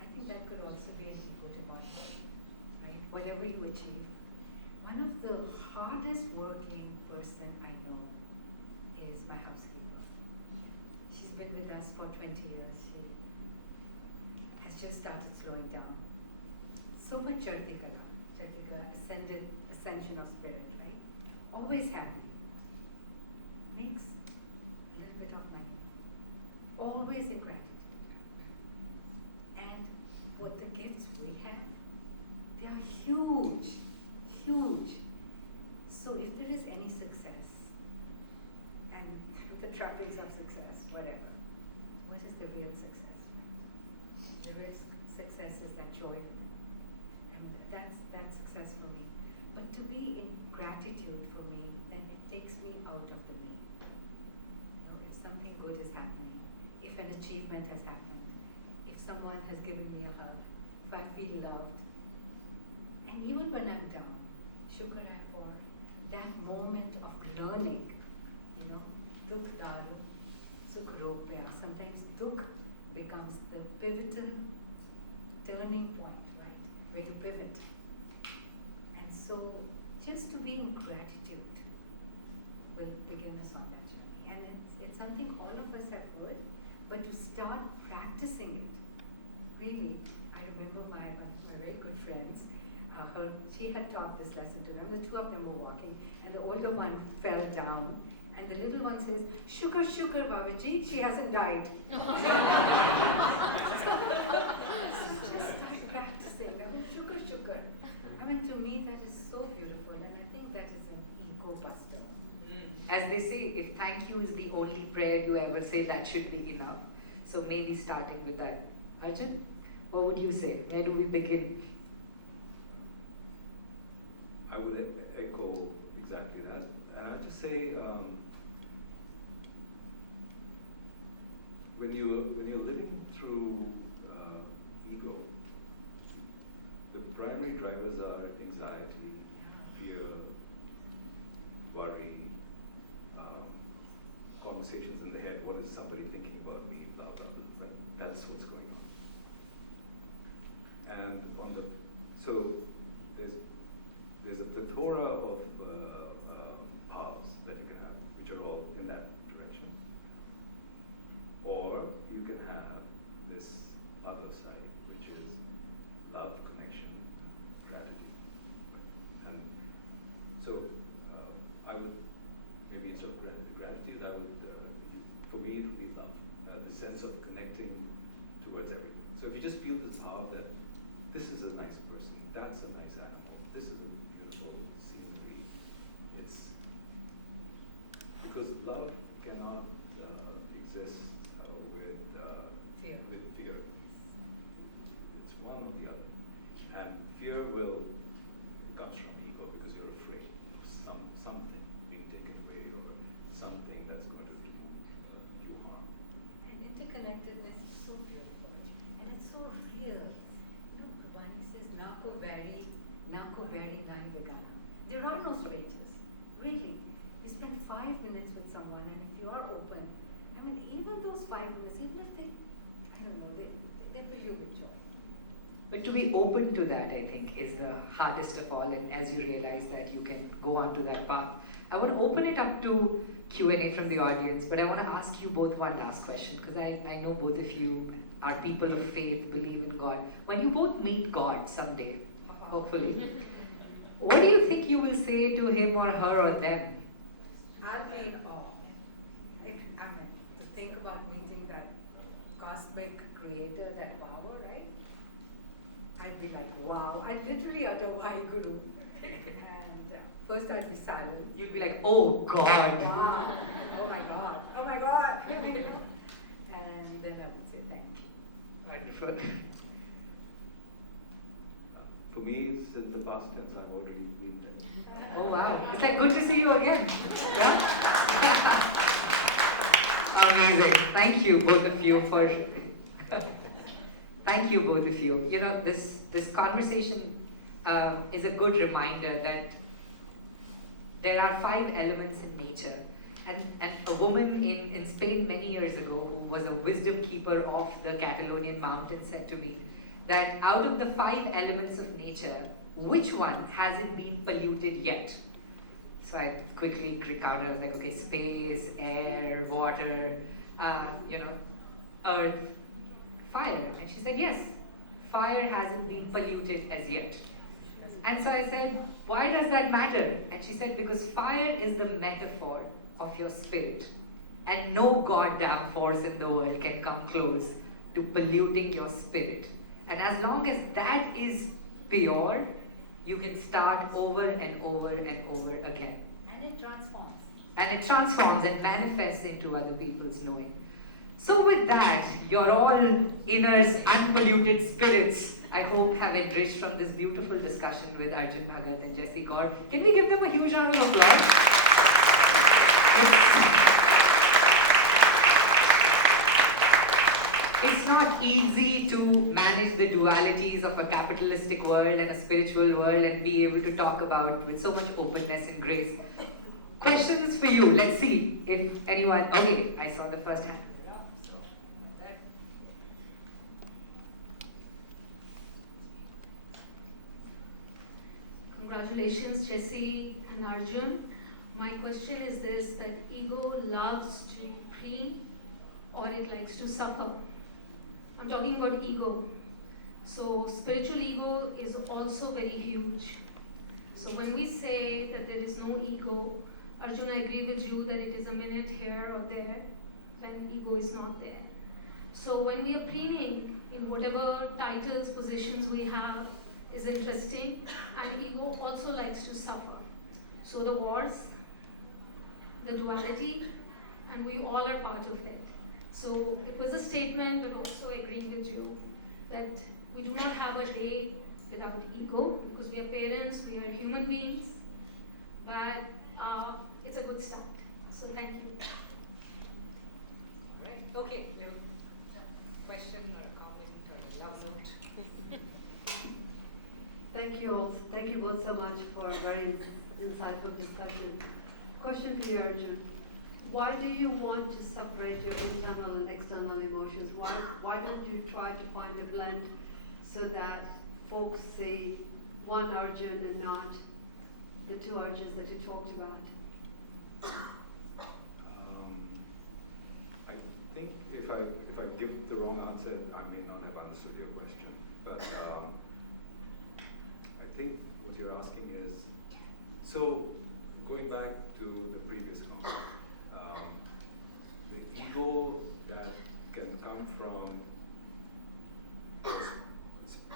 I think that could also be an ego departure, right? Whatever you achieve. One of the hardest working person I know is my housekeeper. She's been with us for 20 years. She has just started slowing down. So much Chartika, ascension of spirit, right? Always happy. Makes a little bit of money. Always in gratitude. And what the gifts we have, they are huge. Huge. So if there is any success, and the trappings of success, whatever, what is the real success? The real success is that joy. And that's success for me. But to be in gratitude for me, then it takes me out of the me. If something good is happening, if an achievement has happened, if someone has given me a hug, if I feel loved, and even when I'm down, Shukra for that moment of learning, Dukh daru, Sukh ropya. Sometimes Dukh becomes the pivotal turning point, right? Where to pivot. And so just to be in gratitude will begin us on that journey. And it's something all of us have heard, but to start practicing it, really, I remember my very good friends, she had taught this lesson to them. The two of them were walking, and the older one fell down, and the little one says, "Shukar, Shukar, Babaji, she hasn't died." So just start practicing. Shukar, Shukar. I mean, to me, that is so beautiful, and I think that is an ego buster. As they say, if thank you is the only prayer you ever say, that should be enough. So maybe starting with that. Arjun, what would you say? Where do we begin? I would echo exactly that, and I'd just say when you're living through ego, the primary drivers are anxiety, fear, worry, conversations in the head. What is somebody thinking about me? Blah blah blah. That's what's going on. And so there's a plethora of paths that you can have, which are all in that direction. Or you can have this other side, which is love, connection, gratitude. And so I would, maybe instead of gratitude, I would, for me it would be love, the sense of connecting towards everything. So if you just feel this power that this is a nice person, that's a nice animal, this is a beautiful scenery. It's because love cannot exist with Fear. with fear. It's one or the other, and fear comes from ego because you're afraid of something being taken away or something that's going to do you harm. And interconnectedness is so beautiful, and it's so real. very naive. There are no strangers. Really. You spend 5 minutes with someone, and if you are open, I mean, even those 5 minutes, even if they, I don't know, they fill you with joy. But to be open to that, I think, is the hardest of all. And as you realize that you can go on to that path, I want to open it up to Q&A from the audience. But I want to ask you both one last question, because I know both of you are people of faith, believe in God. When you both meet God someday, hopefully, what do you think you will say to him or her or them? I'll be in awe. I mean, to think about meeting that cosmic creator, that power, right? I'd be like, wow. I'd literally utter Waheguru. And first I'd be silent. You'd be like, oh God. Wow. Oh my God. Oh my God. And then I would say thank you. Wonderful. For me, it's in the past tense. I've already been there. Oh wow. It's like good to see you again. Yeah? Amazing. Thank you both of you for thank you both of you. You know, this conversation is a good reminder that there are 5 elements in nature. And a woman in Spain many years ago who was a wisdom keeper of the Catalonian mountains said to me that out of the 5 elements of nature, which one hasn't been polluted yet? So I quickly recounted. I was like, okay, space, air, water, earth, fire. And she said, yes, fire hasn't been polluted as yet. And so I said, why does that matter? And she said, because fire is the metaphor of your spirit. And no goddamn force in the world can come close to polluting your spirit. And as long as that is pure, you can start over and over and over again. And it transforms. And it transforms and manifests into other people's knowing. So with that, your all inner unpolluted spirits, I hope, have enriched from this beautiful discussion with Arjun Bhagat and Jessie Kaur. Can we give them a huge round of applause? It's not easy to manage the dualities of a capitalistic world and a spiritual world and be able to talk about with so much openness and grace. Questions for you. Let's see if anyone. Okay, I saw the first hand. Congratulations, Jessie and Arjun. My question is this, that ego loves to preen or it likes to suffer. I'm talking about ego. So spiritual ego is also very huge. So when we say that there is no ego, Arjun, I agree with you that it is a minute here or there when ego is not there. So when we are preening in whatever titles, positions we have is interesting, and ego also likes to suffer. So the wars, the duality, and we all are part of it. So it was a statement, but also agreeing with you that we do not have a day without ego, because we are parents, we are human beings, but it's a good start. So thank you. All right. Okay. Question or a comment or a love note? Thank you all. Thank you both so much for a very insightful discussion. Question for you, Arjun. Why do you want to separate your internal and external emotions? Why don't you try to find a blend so that folks see one Arjun and not the 2 Arjuns that you talked about? I think if I give the wrong answer, I may not have understood your question. But I think what you're asking is, so going back to the previous comment, the ego that can come from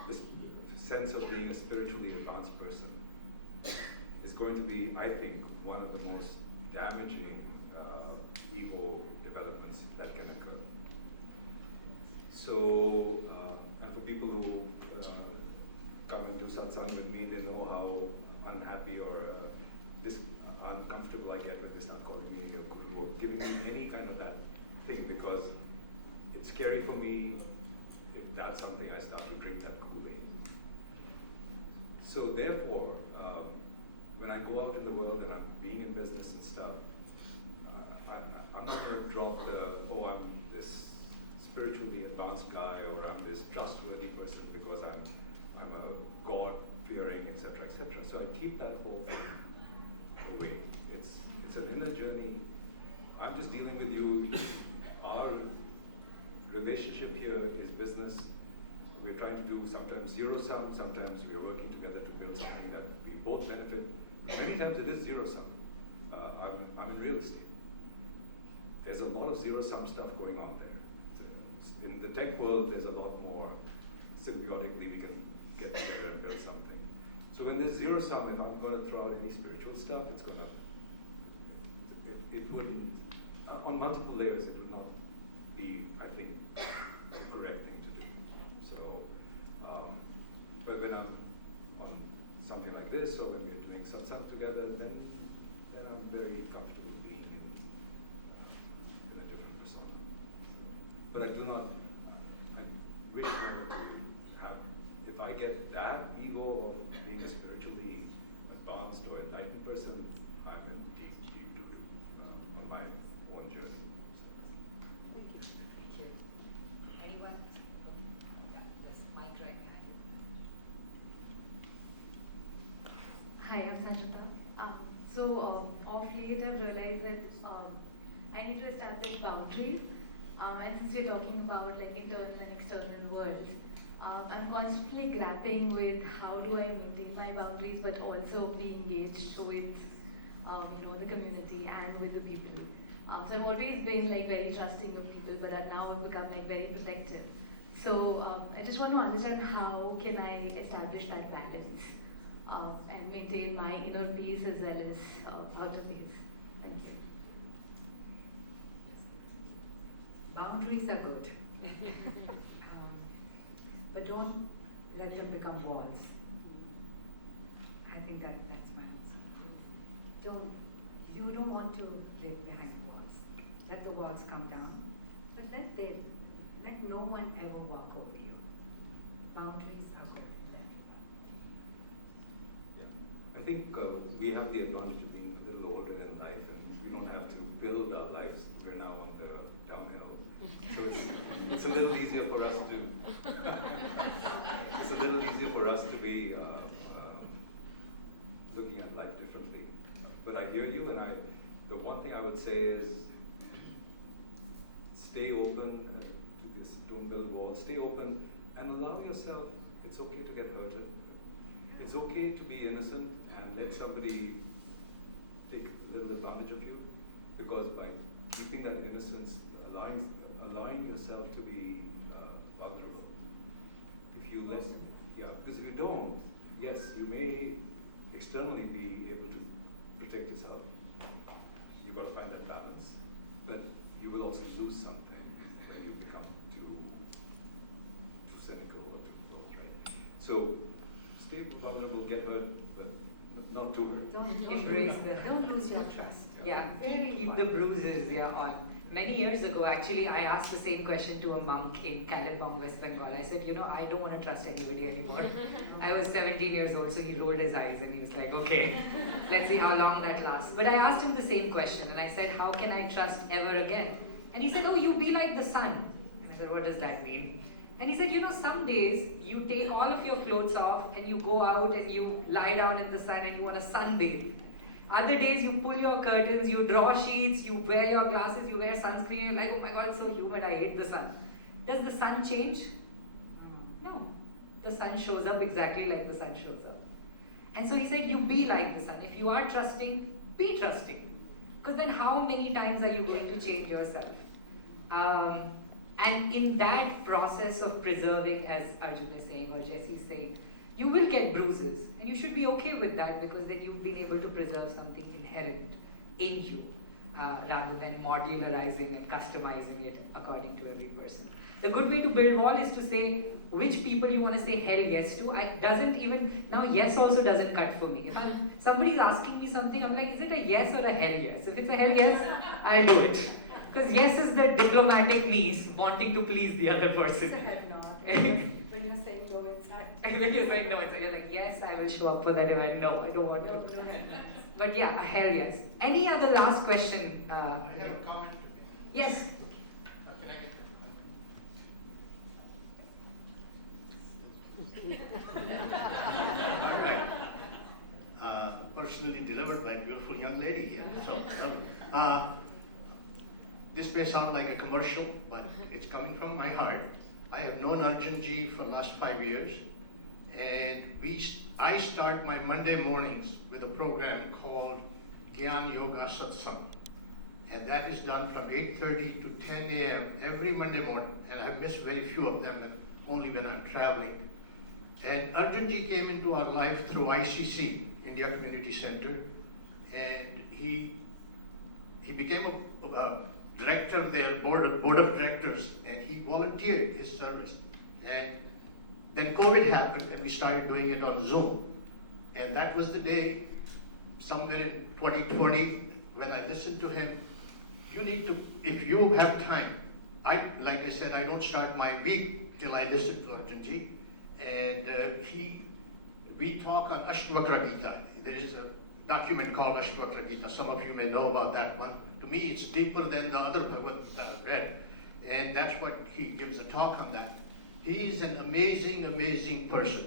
this sense of being a spiritually advanced person is going to be, I think, one of the most damaging ego developments that can occur. So, and for people who come and do satsang with me, they know how unhappy or uncomfortable I get when they start calling me a guru or giving me any kind of that thing, because it's scary for me if that's something I start to drink that Kool-Aid. So therefore, when I go out in the world and I'm being in business and stuff, I'm not going to drop I'm this spiritually advanced guy, or I'm this trustworthy person because I'm a God-fearing, etc., etc. So I keep that whole thing away. It's an inner journey. I'm just dealing with you. Our relationship here is business. We're trying to do sometimes zero sum, sometimes we're working together to build something that we both benefit. Many times it is zero sum. I'm in real estate. There's a lot of zero sum stuff going on there. In the tech world, there's a lot more symbiotically we can get together and build something. So when there's zero sum, if I'm going to throw out any spiritual stuff, it wouldn't, on multiple layers, it would not be, I think, the correct thing to do. So, but when I'm on something like this, or when we're doing satsang together, then I'm very comfortable being in a different persona. But I do not, I really want to have, if I get that ego of being a spiritually advanced or enlightened person, I'm in deep, deep doo-doo on my own journey. Thank you. Thank you. Anyone? Yeah, this mic right behind you. Hi, I'm Sanjita. Off late I've realized that I need to establish boundaries. And since we're talking about like internal and external worlds, I'm constantly grappling with how do I maintain my boundaries but also be engaged with the community and with the people. So I've always been like very trusting of people, but now I've become like very protective. So I just want to understand how can I establish that balance and maintain my inner peace as well as outer peace. Thank you. Boundaries are good. But don't let them become walls. I think that's my answer. You don't want to live behind walls. Let the walls come down, but let no one ever walk over you. Boundaries are good. Yeah, I think we have the advantage of being a little older in life, and we don't have to build our lives. We're now on the downhill, so it's a little easier for us to. It's a little easier for us to be looking at life differently. But I hear you, and the one thing I would say is stay open to this. Don't build walls. Stay open and allow yourself. It's okay to get hurted. It's okay to be innocent and let somebody take a little advantage of you, because by keeping that innocence, allowing yourself to be vulnerable. If you let, because if you don't, yes, you may externally be able to protect yourself. You've got to find that balance, but you will also lose something when you become too cynical or too close, right? So stay vulnerable, get hurt, but not too hurt. Don't lose your trust. Yeah, keep the bruises on. Many years ago, actually, I asked the same question to a monk in Kalimpong, West Bengal. I said, I don't want to trust anybody anymore. I was 17 years old, so he rolled his eyes and he was like, okay, let's see how long that lasts. But I asked him the same question and I said, how can I trust ever again? And he said, oh, you be like the sun. And I said, what does that mean? And he said, some days you take all of your clothes off and you go out and you lie down in the sun and you want to sunbathe. Other days you pull your curtains, you draw sheets, you wear your glasses, you wear sunscreen, you're like, oh my god, it's so humid, I hate the sun. Does the sun change? No. The sun shows up exactly like the sun shows up. And so he said, you be like the sun. If you are trusting, be trusting. Because then how many times are you going to change yourself? And in that process of preserving, as Arjun is saying or Jessie is saying, you will get bruises. And you should be okay with that, because then you've been able to preserve something inherent in you rather than modularizing and customizing it according to every person. The good way to build wall is to say which people you want to say hell yes to. Now yes also doesn't cut for me. If somebody's asking me something, I'm like, is it a yes or a hell yes? If it's a hell yes, I'll do it. Because yes is the diplomatic me wanting to please the other person. It's a head nod. But you're saying no inside. You're saying no, you're like, yes, I will show up for that event. No, I don't want to. But yeah, hell yes. Any other last question? I have a comment to make. Yes. Can I get that? All right. Personally delivered by a beautiful young lady here. So, this may sound like a commercial, but it's coming from my heart. I have known Arjun ji for the last 5 years, and I start my Monday mornings with a program called Gyan Yoga Satsang, and that is done from 8:30 to 10 a.m. every Monday morning, and I've missed very few of them, and only when I'm traveling. And Arjun ji came into our life through ICC, India Community Center, and he became a director there, board of directors, and he volunteered his service. And then COVID happened, and we started doing it on Zoom. And that was the day, somewhere in 2020, when I listened to him. You need to, if you have time, like I said, I don't start my week till I listen to Arjun ji. And we talk on Ashtavakra Gita. There is a document called Ashtavakra Gita. Some of you may know about that one. To me, it's deeper than the other Bhagavad read. And that's what he gives a talk on that. He's an amazing, amazing person.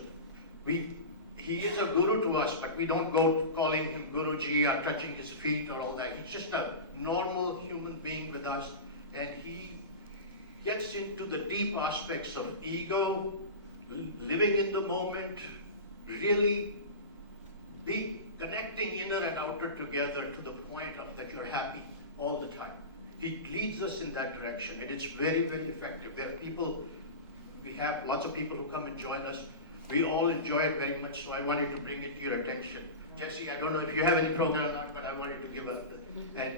He is a guru to us, but we don't go calling him Guruji or touching his feet or all that. He's just a normal human being with us. And he gets into the deep aspects of ego, living in the moment, really be connecting inner and outer together to the point of that you're happy all the time. He leads us in that direction, and it's very, very effective. There are people, we have lots of people who come and join us. We all enjoy it very much, so I wanted to bring it to your attention. Jessie, I don't know if you have any program or not, but I wanted to give a, and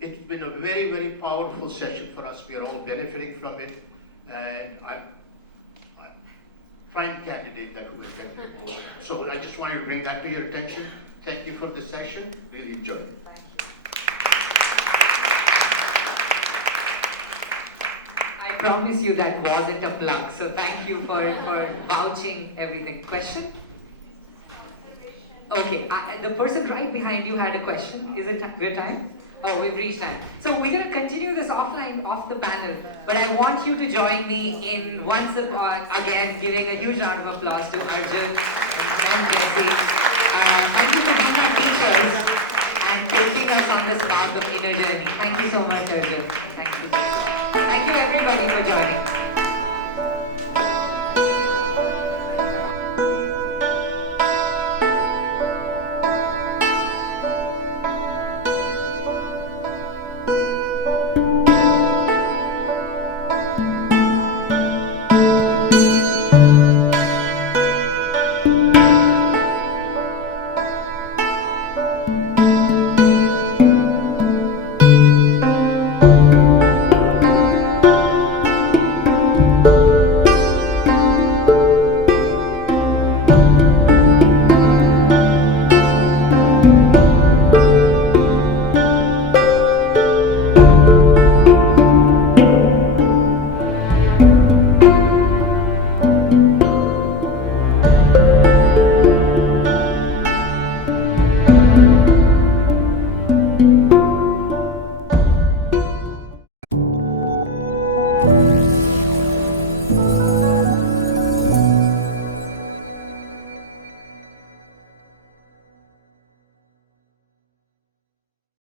it's been a very, very powerful session for us. We are all benefiting from it, and I'm prime candidate that who attended. So I just wanted to bring that to your attention. Thank you for the session. Really enjoyed it. Thank you. I promise you that wasn't a plug, so thank you for vouching everything. Question? Okay, the person right behind you had a question. Is it good time? Oh, we've reached time. So we're going to continue this offline, off the panel, but I want you to join me in once again giving a huge round of applause to Arjun and Jessie. Thank you for being our teachers and taking us on this path of inner journey. Thank you so much, Arjun. Thank you. Thank you everybody for joining.